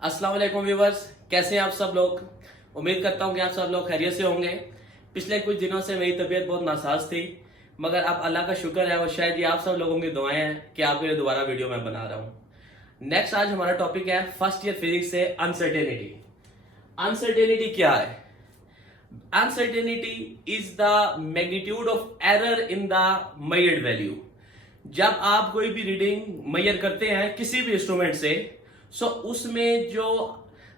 अस्सलाम वालेकुम व्यूवर्स, कैसे हैं आप सब लोग। उम्मीद करता हूं कि आप सब लोग खैरियत से होंगे। पिछले कुछ दिनों से मेरी तबीयत बहुत नासाज थी, मगर अब अल्लाह का शुक्र है और शायद ये आप सब लोगों की दुआएं हैं कि आपके लिए दोबारा वीडियो मैं बना रहा हूं। नेक्स्ट आज हमारा टॉपिक है फर्स्ट ईयर फिजिक्स से अनसर्टेनिटी। अनसर्टेनिटी क्या है? Uncertainty is the magnitude of error in the measured value. जब आप कोई भी रीडिंग मेजर करते हैं किसी भी इंस्ट्रूमेंट से, सो उसमें जो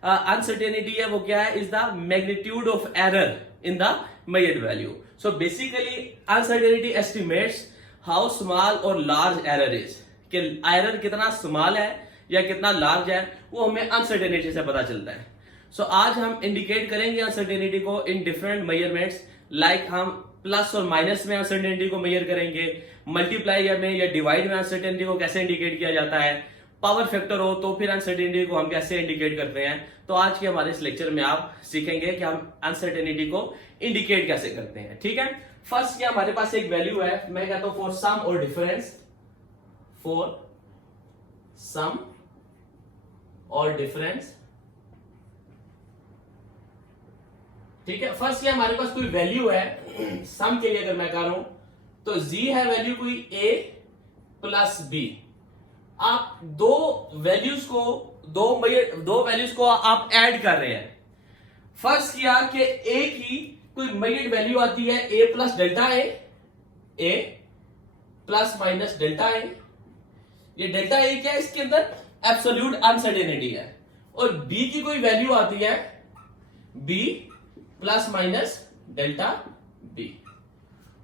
अनसर्टेनिटी है वो क्या है? Is the magnitude of error in the measured value. So basically uncertainty estimates how small और लार्ज एरर इज, कि एरर कितना स्मॉल है या कितना लार्ज है, वो हमें अनसर्टेनिटी से पता चलता है। सो आज हम इंडिकेट करेंगे अनसर्टेनिटी को इन डिफरेंट मेजरमेंट्स, लाइक हम प्लस और माइनस में अनसर्टेनिटी को मेजर करेंगे, मल्टीप्लाई में या डिवाइड में अनसर्टेनिटी को कैसे इंडिकेट किया जाता है, पावर फैक्टर हो तो फिर अनसर्टेनिटी को हम कैसे इंडिकेट करते हैं। तो आज के हमारे इस लेक्चर में आप सीखेंगे कि हम अनसर्टेनिटी को इंडिकेट कैसे करते हैं। ठीक है, फर्स्ट क्या हमारे पास एक वैल्यू है, मैं कहता हूं फॉर सम और डिफरेंस, फॉर सम और डिफरेंस। ठीक है, फर्स्ट ये हमारे पास कोई वैल्यू है सम के लिए, अगर मैं कह रहा हूं तो जी है वैल्यू कोई a प्लस बी। आप दो वैल्यूज को आप ऐड कर रहे हैं। फर्स्ट किया कि a की कोई मेजर्ड वैल्यू आती है a plus delta a plus minus delta a। ये डेल्टा a क्या है? इसके अंदर एब्सोल्यूट अनसर्टेनिटी है। और b की कोई वैल्यू आती है b plus minus delta b।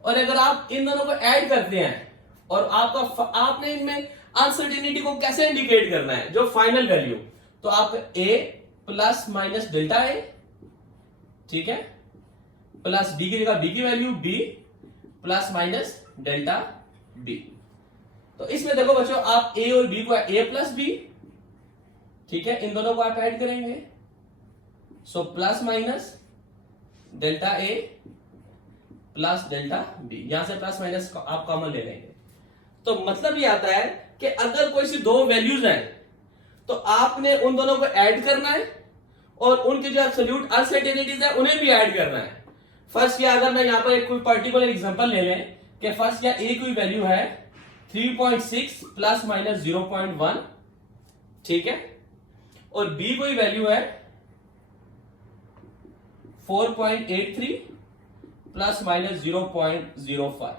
और अगर आप इन दोनों को ऐड करते हैं और आपने इनमें अनसर्टेनिटी को कैसे इंडिकेट करना है, जो फाइनल वैल्यू, तो आप a plus minus delta a, ठीक है, प्लस b की जगह b की value b plus minus delta b। तो इसमें देखो बच्चों, आप a और b को a प्लस b, ठीक है, इन दोनों को आप ऐड करेंगे, so plus minus delta a plus delta b। यहां से प्लस माइनस आप कॉमन ले लेंगे। तो मतलब ये आता है कि अगर कोई सी दो वैल्यूज हैं तो आपने उन दोनों को ऐड करना है और उनकी जो एब्सोल्यूट अनसर्टेनिटीज है उन्हें भी ऐड करना है। फर्स्ट क्या, अगर मैं यहां पर कोई पर्टिकुलर एग्जांपल ले लें कि फर्स्ट क्या a की वैल्यू है 3.6 प्लस माइनस 0.1, ठीक है, और b कोई वैल्यू है 4.83 प्लस माइनस 0.05,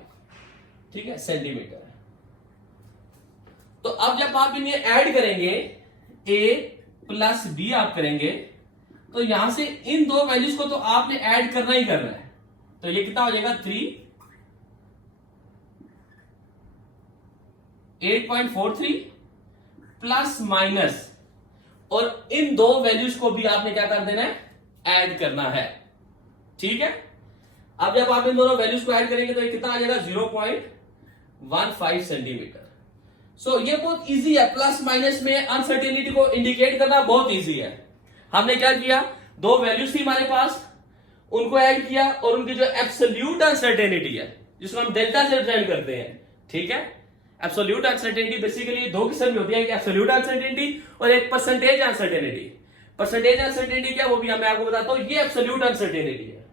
ठीक है, सेंटीमीटर। तो अब जब आप इन्हें ऐड करेंगे a प्लस b आप करेंगे, तो यहां से इन दो वैल्यूज को तो आपने ऐड करना ही करना है। तो ये कितना हो जाएगा 8.43 प्लस माइनस, और इन दो वैल्यूज को भी आपने क्या कर देना है? ऐड करना है। ठीक है, अब जब आप इन दोनों वैल्यूज को ऐड करेंगे तो ये कितना आ जाएगा 0.15 सेंटीमीटर। सो ये बहुत इजी है, प्लस माइनस में अनसर्टेनिटी को इंडिकेट करना बहुत इजी है। हमने क्या किया, दो वैल्यूज थी हमारे पास, उनको ऐड किया और उनकी जो एब्सोल्यूट अनसर्टेनिटी है जिसको हम डेल्टा से रिप्रेजेंट करते हैं, ठीक है। एब्सोल्यूट अनसर्टेनिटी बेसिकली दो किस्म की होती है, एक एब्सोल्यूट अनसर्टेनिटी और एक परसेंटेज अनसर्टेनिटी। परसेंटेज अनसर्टेनिटी क्या, वो भी मैं आपको बताता हूं, ये एब्सोल्यूट अनसर्टेनिटी है,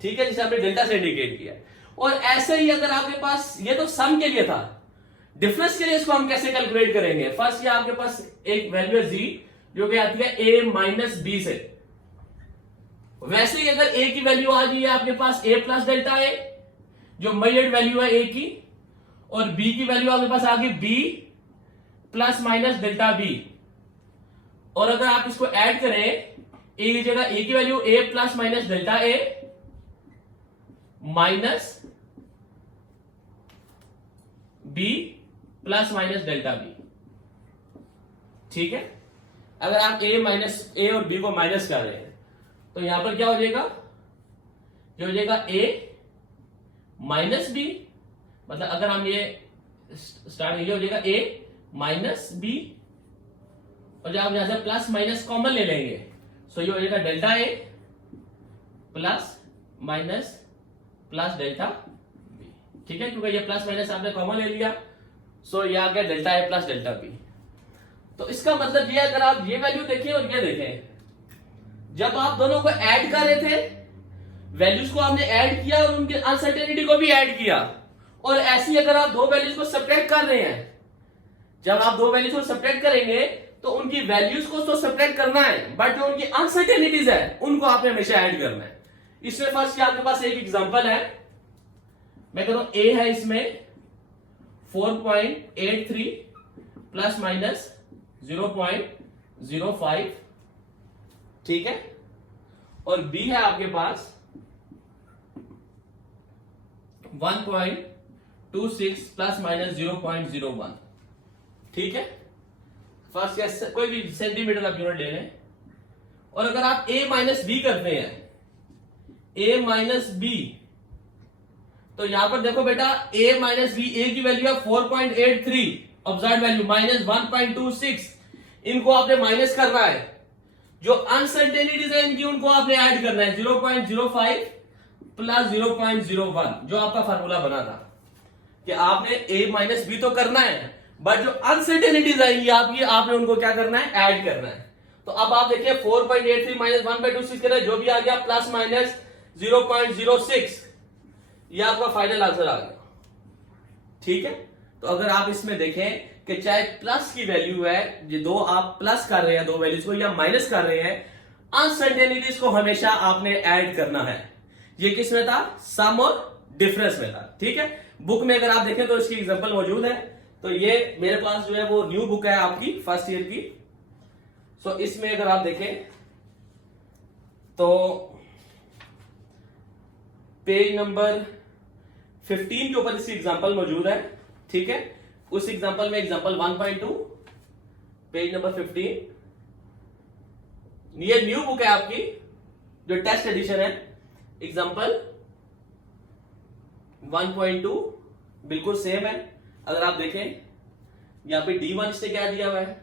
ठीक है, जिसे हमने डेल्टा से इंडिकेट किया। और ऐसे ही अगर आपके पास, ये तो सम के लिए था, डिफरेंस के लिए इसको हम कैसे कैलकुलेट करेंगे। फर्स्ट ये आपके पास एक वैल्यू है जी जो कि आती है a माइनस बी से। वैसे ही अगर a की वैल्यू आ गई है आपके पास a प्लस डेल्टा a, जो मेजर्ड वैल्यू है a की, और b की वैल्यू आपके पास आ गई b plus minus delta b। और अगर आप इसको ऐड करें, a की जगह a की value a plus minus delta a minus b plus minus delta b, ठीक है। अगर आप a और b को माइनस कर रहे हैं तो यहां पर क्या हो जाएगा, जो हो जाएगा a माइनस b, मतलब अगर हम ये स्टार्ट, ये हो जाएगा a माइनस b, और जब आप यहां से प्लस माइनस कॉमन ले लेंगे, सो ये हो जाएगा delta a plus minus plus delta b, ठीक है, क्योंकि ये प्लस माइनस आपने कॉमन ले लिया, सो ये आ गया delta a plus delta b। तो इसका मतलब ये, अगर आप ये वैल्यू देखें और ये देखें, जब आप दोनों को ऐड कर रहे थे, वैल्यूज को आपने ऐड किया और उनके अनसर्टेनिटी को भी ऐड किया, और ऐसे ही अगर आप दो वैल्यूज को सब्ट्रैक्ट कर रहे हैं, जब आप दो वैल्यूज को सब्ट्रैक्ट करेंगे तो उनकी वैल्यूज को तो सब्ट्रैक्ट करना है, बट जो उनकी अनसर्टेनिटीज है उनको आपने हमेशा ऐड करना है। इसमें फर्स्ट आपके पास एक एग्जांपल है, मैं कह रहा हूं ए है इसमें 4.83 प्लस माइनस 0.05, ठीक है, और बी है आपके पास 1.26 प्लस माइनस 0.01, ठीक है। फर्स्ट या कोई भी सेंटीमीटर आप यूनिट ले लें, और अगर आप a माइनस बी करते हैं, a माइनस बी, तो यहां पर देखो बेटा a माइनस बी, a की वैल्यू है 4.83, ऑब्जर्व वैल्यू माइनस 1.26, इनको आपने माइनस करना है, जो अनसर्टेनिटीज है इनकी उनको आपने ऐड करना है, 0.05 प्लस 0.01, जो आपका फार्मूला बना था कि आपने a माइनस बी तो करना है, बट जो अनसर्टेनिटीज आएंगी आपकी, आपने उनको क्या करना है, ऐड करना है। तो अब आप देखिए 4.83 माइनस 1.26 करें, जो भी आ गया प्लस माइनस 0.06, ये आपका फाइनल आंसर आ गया, ठीक है। तो अगर आप इसमें देखें कि चाहे प्लस की वैल्यू है, ये दो आप प्लस कर रहे हैं दो वैल्यूज को, या माइनस कर रहे हैं, अनसर्टेनिटीज को हमेशा आपने ऐड करना है। ये किस में था, सम और डिफरेंस में था, ठीक है। बुक में अगर आप देखें तो इसकी एग्जांपल मौजूद है, तो ये मेरे पास जो है वो न्यू बुक है आपकी फर्स्ट ईयर की। सो इसमें अगर आप देखें तो पेज नंबर 15 के ऊपर इसकी एग्जांपल मौजूद है, ठीक है। उस एग्जांपल में एग्जांपल 1.2 पेज नंबर 15, ये न्यू बुक है आपकी जो टेस्ट एडिशन है। एग्जांपल 1.2 बिल्कुल सेम है। अगर आप देखें यहां पे D1 इससे क्या दिया हुआ है,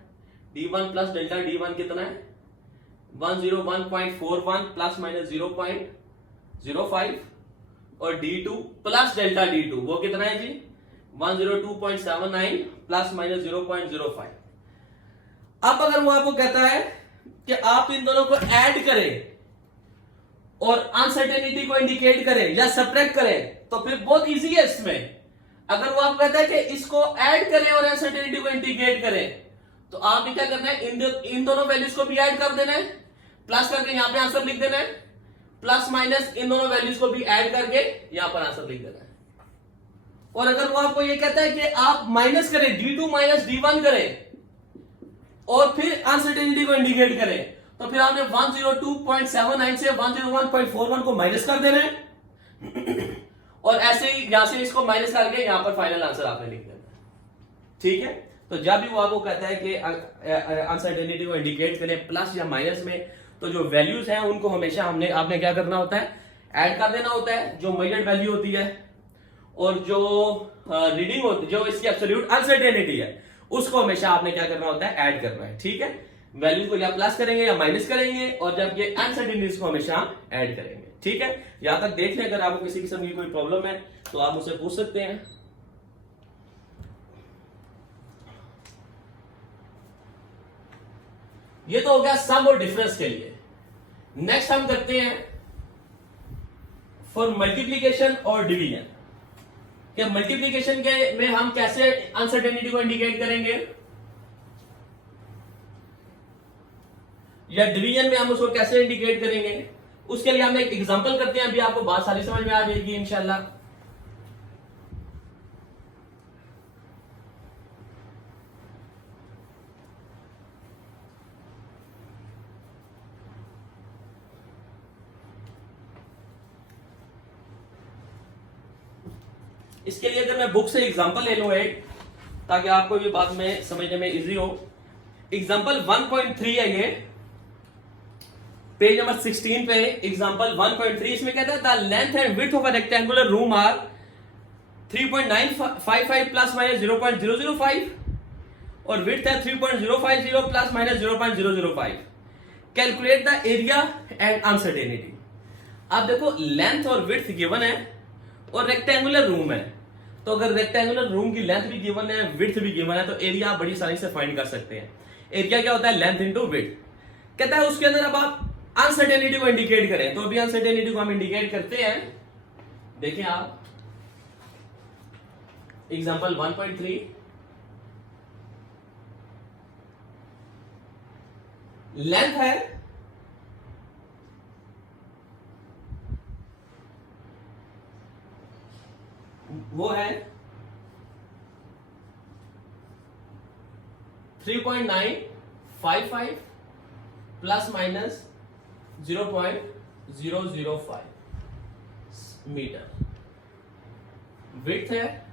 D1 प्लस डेल्टा D1 कितना है 101.41 प्लस माइनस 0.05, और D2 प्लस डेल्टा D2 वो कितना है जी 102.79 प्लस माइनस 0.05। अब अगर वो आपको कहता है कि आप इन दोनों को ऐड करें और अनसर्टेनिटी को इंडिकेट करें या सब्ट्रैक्ट करें, तो फिर बहुत इजी है इसमें। अगर वो आपको कहता है कि इसको ऐड करें और अनसर्टेनिटी को इंडिकेट करें, तो आपने क्या करना है, इन दोनों वैल्यूज को भी ऐड कर देना है, प्लस करके यहां पे आंसर लिख देना है, प्लस माइनस इन दोनों वैल्यूज को भी ऐड करके यहां पर आंसर लिख देना है। और अगर वो आपको ये कहता है कि आप माइनस करें, D2 माइनस D1 करें और फिर अनसर्टेनिटी को इंडिकेट करें, तो फिर आपने 102.79 से 101.41 को माइनस कर देना है, और ऐसे ही यहां से इसको माइनस करके यहां पर फाइनल आंसर आपने लिख देना है, ठीक है। तो जब भी वो आपको कहता है कि अनसर्टेनिटी को इंडिकेट करें प्लस या माइनस में, तो जो वैल्यूज हैं उनको हमेशा आपने क्या करना होता है, ऐड कर देना होता है, जो मेजर्ड वैल्यू होती है, और जो रीडिंग होती है, जो इसकी एब्सोल्यूट अनसर्टेनिटी है, उसको हमेशा आपने क्या करना होता है, ऐड करना है, ठीक है। वैल्यू को या प्लस करेंगे या माइनस करेंगे, और जब ये अनसर्टेनिटीज को हमेशा ऐड करेंगे, ठीक है। यहां तक देख लें, अगर आपको किसी किस्म की कोई प्रॉब्लम है तो आप मुझसे पूछ सकते हैं। ये तो हो गया सम और डिफरेंस के लिए। नेक्स्ट हम करते हैं फॉर मल्टीप्लीकेशन और डिवीजन। कि मल्टीप्लीकेशन के में हम कैसे अनसर्टेनिटी को इंडिकेट करेंगे, या डिवीजन में हम उसको कैसे इंडिकेट करेंगे, उसके लिए हम एक एग्जांपल करते हैं। अभी आपको बात सारी समझ में आ जाएगी इंशाल्लाह। इसके लिए अगर मैं बुक से एग्जांपल ले लूं एक, ताकि आपको ये बात में समझने में इजी हो। एग्जांपल 1.3 है ये, पेज नंबर 16 पे एग्जांपल 1.3। इसमें कहता है the length and width of a rectangular room are 3.955 plus minus 0.005, और विड्थ है 3.050 plus minus 0.005। Calculate the area and uncertainty. अब देखो लेंथ और विड्थ गिवन है और रेक्टेंगुलर रूम है, तो अगर रेक्टेंगुलर रूम की लेंथ भी गिवन है, विड्थ भी गिवन है, तो एरिया बड़ी आसानी से फाइंड कर सकते हैं। एरिया क्या होता है, लेंथ इंटू विड्थ। कहता है उसके अंदर अब आप अनसर्टेनिटी को इंडिकेट करें, तो अभी अनसर्टेनिटी को हम इंडिकेट करते हैं। देखें आप एग्जांपल 1.3, लेंथ है वो है 3.955 प्लस माइनस 0.005 मीटर। विड्थ है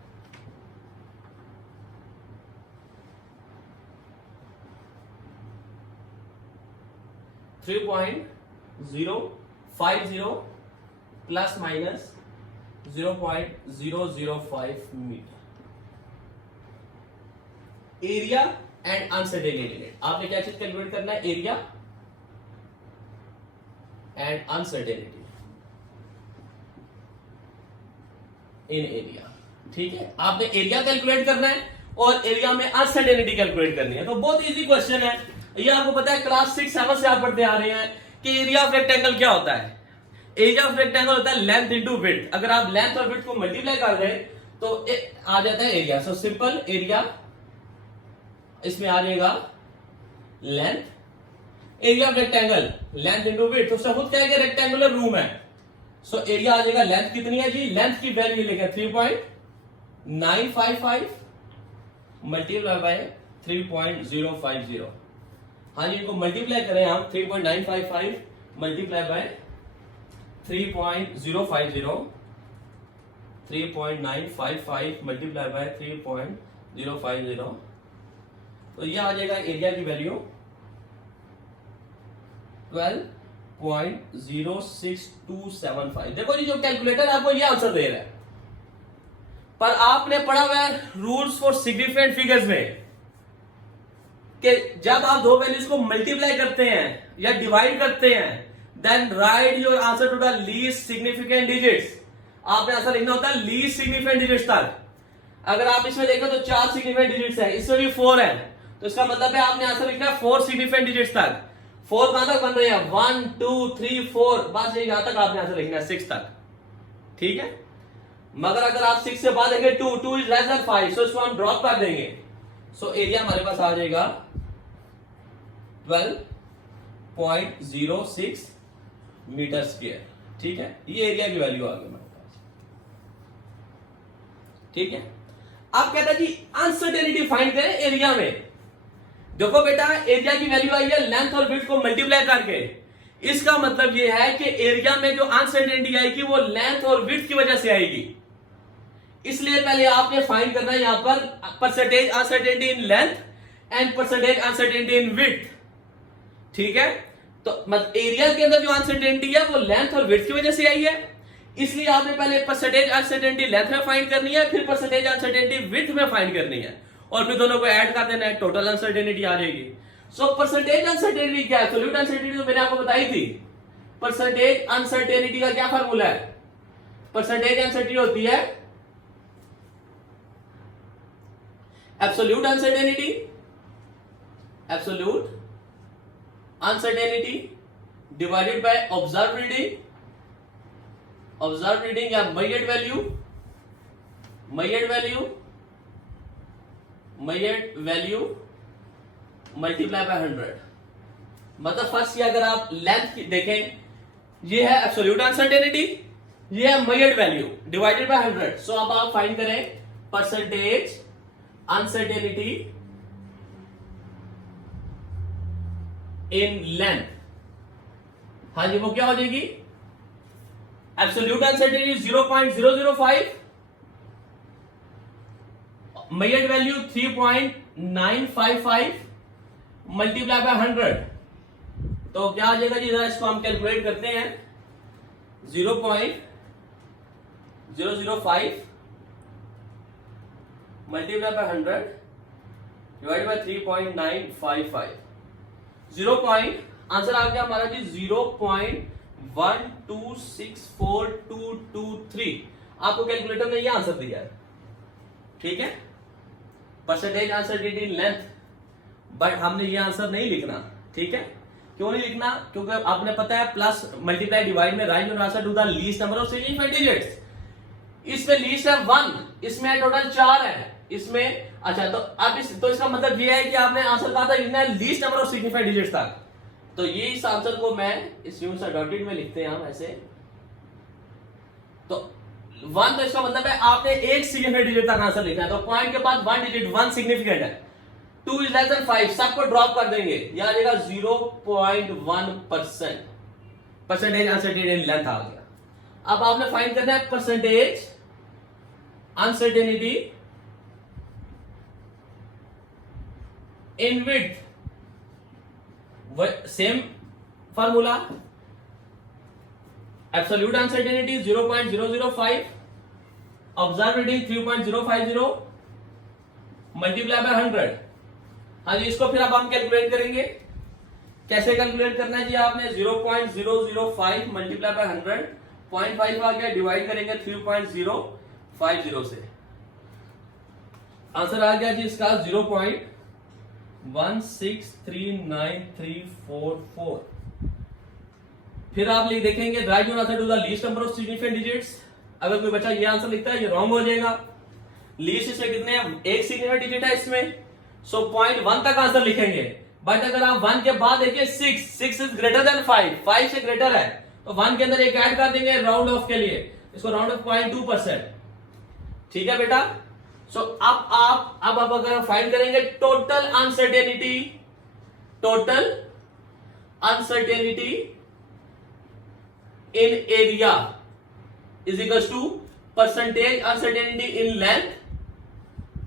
3.050 plus minus 0.005 metre. Area and uncertainty, आपने क्या चीज कैलकुलेट करना है, area and uncertainty in area. ठीक है, आपने एरिया कैलकुलेट करना है और एरिया में अनसर्टेनिटी कैलकुलेट करनी है। तो बहुत इजी क्वेश्चन है ये, आपको पता है क्लास 6-7 से आप पढ़ते आ रहे हैं कि एरिया ऑफ रेक्टेंगल क्या होता है। एरिया ऑफ रेक्टेंगल होता है लेंथ इनटू विड्थ। अगर आप लेंथ और विड्थ को मल्टीप्लाई कर रहे हैं तो आ जाता है एरिया। सो सिंपल एरिया, इसमें आ जाएगा length, area of rectangle length into width. तो सब क्या है, रेक्टेंगुलर रूम है। सो एरिया आ जाएगा, लेंथ कितनी है जी, लेंथ की वैल्यू लिखा 3.955 मल्टीप्लाई बाय 3.050। हाँ जी, इनको मल्टीप्लाई करें हम, 3.955 मल्टीप्लाई बाय 3.050, 3.955 मल्टीप्लाई बाय 3.050, तो ये आ जाएगा एरिया की वैल्यू 12.06275। देखो जी, जो कैलकुलेटर आपको ये आंसर दे रहा है, पर आपने पढ़ा हुआ है रूल्स फॉर सिग्निफिकेंट फिगर्स में कि जब आप दो वैल्यूज को मल्टीप्लाई करते हैं या डिवाइड करते हैं, then write your answer to the least significant digits. आपने आंसर लिखना होता है लीस्ट सिग्निफिकेंट डिजिट्स तक। अगर आप इसमें देखो तो 4 सिग्निफिकेंट डिजिट्स है, इसमें भी 4 है, तो इसका मतलब है आपने आंसर लिखना है 4 सिग्निफिकेंट डिजिट्स तक। 4 कहां तक बन रहे हैं, 1 2 3 4, बस यहां तक आपने आंसर लिखना है 6 तक। ठीक है, मगर अगर आप 6 से बाद देखें 2 इज लेस देन 5, सो इसको हम ड्रॉप कर देंगे। सो एरिया हमारे पास आ जाएगा 12.06 मीटर स्क्वायर। ठीक है, ये एरिया की वैल्यू आ गई हमारे पास। ठीक है, आप कहते हैं जी अनसर्टेनिटी फाइंड करें एरिया में। देखो बेटा, एरिया की वैल्यू आई है लेंथ और विड्थ को मल्टीप्लाई करके। इसका मतलब ये है कि एरिया में जो अनसर्टेनिटी आएगी वो लेंथ और विड्थ की वजह से आएगी। इसलिए पहले आपने फाइंड करना है यहां पर percentage uncertainty in length and percentage uncertainty in width. ठीक है, तो एरिया के अंदर जो अनसर्टेनिटी है वो लेंथ और विड्थ की वजह से आई है, इसलिए आपने पहले परसेंटेज अनसर्टेनिटी लेंथ में फाइंड करनी है, फिर परसेंटेज अनसर्टेनिटी विड्थ में फाइंड करनी है, और फिर दोनों को ऐड कर देना है, टोटल अनसर्टेनिटी आ जाएगी। सो परसेंटेज अनसर्टेनिटी क्या है, एब्सोल्यूट अनसर्टेनिटी तो मैंने आपको बताई थी। परसेंटेज अनसर्टेनिटी का क्या फार्मूला है, परसेंटेज अनसर्टेनिटी होती है absolute uncertainty, absolute uncertainty divided by observe reading, observe reading या measured value, measured value, measured value multiply by 100। मतलब फर्स्ट अगर आप लेंथ देखें, ये है एब्सोल्यूट अनसर्टेनिटी, ये है मेजर्ड वैल्यू डिवाइडेड बाय 100। सो अब आप फाइंड करें परसेंटेज अनसर्टेनिटी इन लेंथ। हाँ जी, वो क्या हो जाएगी, absolute uncertainty 0.005, measured value 3.955 multiply by 100, तो क्या आ जाएगा जी, इसको हम कैलकुलेट करते हैं। 0.005 multiply by 100 divide by 3.955, 0. Answer आ गया हमारा जी 0.1264223। आपको कैलकुलेटर ने ये आंसर दिया है। ठीक है, परसेंटेज अनसर्टेनिटी लेंथ बट हमने ये आंसर नहीं लिखना, ठीक है। क्यों नहीं लिखना? क्योंकि आपने पता है प्लस मल्टीप्लाई डिवाइड में right answer to the least number of significant digits. इसमें लीस्ट है 1, इसमें टोटल 4 है इसमें। अच्छा, तो अब तो इसका मतलब ये है कि आपने आंसर कहा था लिखना है least number of significant digits तक। तो ये इस आंसर को मैं इस यूं से डॉटेड में लिखते हैं हम ऐसे। तो 1, तो इसका मतलब है आपने एक सिग्निफिकेंट डिजिट तक आंसर लिखना है। तो पॉइंट के बाद 1 डिजिट 1 सिग्निफिकेंट है, 2 इज लेस देन 5, सबको ड्रॉप कर देंगे, यह आ जाएगा 0.1%। परसेंटेज अनसर्टेनिटी इन लेंथ आ गया। अब आपने फाइंड करना है percentage uncertainty in width. Same formula, absolute uncertainty 0.005, observe reading 3.050 multiply by 100। हाँ जी, इसको फिर अब हम कैलकुलेट करेंगे। कैसे कैलकुलेट करना है जी? आपने 0.005 मल्टीप्लाई बाय 100, 0.5 आ गया, डिवाइड करेंगे 3.050 से। आंसर आ गया जी इसका 0.163934। फिर आप देखेंगे write answer to the least number of significant digits. अगर कोई बच्चा ये आंसर लिखता है, ये रॉन्ग हो जाएगा। लीस्ट इसमें कितने हैं? एक सिग्निफिकेंट डिजिट है इसमें, सो 0.1 तक आंसर लिखेंगे। बट अगर आप 1 के बाद देखिए 6 इज ग्रेटर देन 5 से ग्रेटर है, तो 1 के अंदर एक ऐड कर देंगे राउंड ऑफ के लिए, इसको राउंड ऑफ 0.2%। ठीक है बेटा। सो अब अगर फाइंड करेंगे total uncertainty in area is equal to percentage uncertainty in length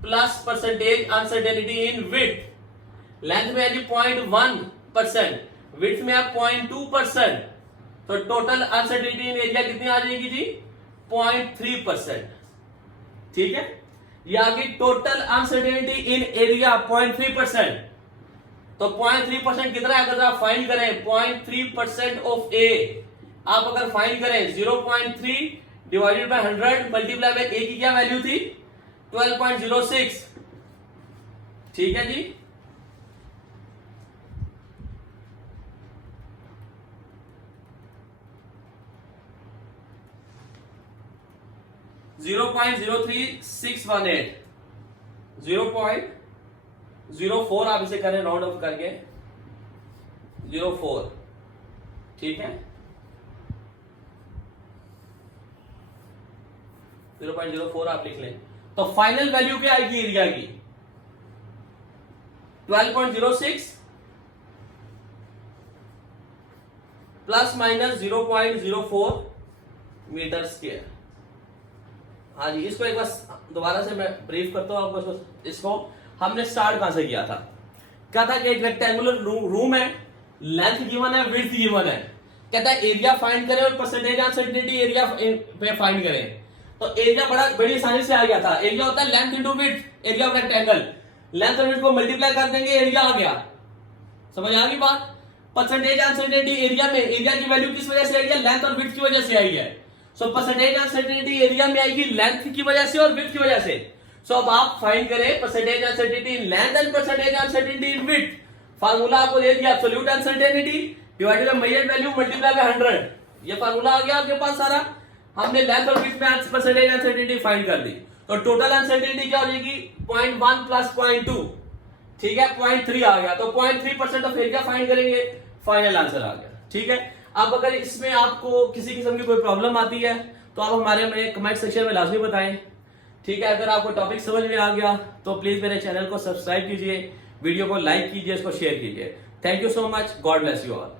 plus percentage uncertainty in width. Length में है जी 0.1%, विड्थ में है 0.2%, तो टोटल अनसर्टेनिटी इन एरिया कितनी आ जाएगी जी? 0.3%। ठीक है, ये आ गई टोटल अनसर्टेनिटी इन एरिया 0.3%। तो 0.3% कितना है? अगर आप फाइंड करें 0.3% ऑफ ए, आप अगर फाइंड करें 0.3 डिवाइडेड बाय 100 मल्टीप्लाई बाय ए की क्या वैल्यू थी? 12.06। ठीक है जी। (0.03618) 0.04 आप इसे करें राउंड ऑफ करके 04। ठीक है, 0.04 आप लिख लें। तो फाइनल वैल्यू क्या आएगी एरिया की? 12.06 प्लस माइनस 0.04 मीटर स्क्वायर। हाँ जी, इसको एक बार दोबारा से मैं ब्रीफ करता हूं आपको। इसको हमने स्टार्ट कहां से किया था? क्या था कि एक रेक्टेंगुलर रूम है, लेंथ गिवन है, विड्थ गिवन है। कहता है एरिया फाइंड करें और परसेंटेज अनसर्टेनिटी एरिया पे फाइंड करें। तो एरिया बड़ी आसानी से आ गया था। एरिया होता है length into width, area of rectangle. Length और विड्थ को मल्टीप्लाई कर देंगे, एरिया आ गया। समझ आ गई बात? परसेंटेज अनसर्टेनिटी एरिया में, एरिया की वैल्यू किस वजह से आई है? लेंथ और विड्थ की वजह से आई है। सो परसेंटेज अनसर्टेनिटी एरिया में आएगी लेंथ की वजह से और विड्थ की वजह से। सो अब आप फाइंड करें percentage uncertainty in length and percentage uncertainty in width. Formula आपको दे दिया, absolute uncertainty divided bye measured value multiply by 100। ये फार्मूला आ गया आपके पास सारा। हमने लेंथ और विड्थ में परसेंटेज अनसर्टेनिटी फाइंड कर दी। तो टोटल अनसर्टेनिटी क्या हो जाएगी? 0.1 प्लस 0.2। ठीक है, 0.3 आ गया। तो 0.3% ऑफ एरिया फाइंड करेंगे, फाइनल आंसर आ गया। ठीक है, अब अगर इसमें आपको किसी किस्म की कोई प्रॉब्लम आती है तो आप हमारे में कमेंट सेक्शन में लाजमी बताएं। ठीक है, अगर आपको टॉपिक समझ में आ गया तो प्लीज मेरे चैनल को सब्सक्राइब कीजिए, वीडियो को लाइक कीजिए, इसको शेयर कीजिए। Thank you so much, God bless you all.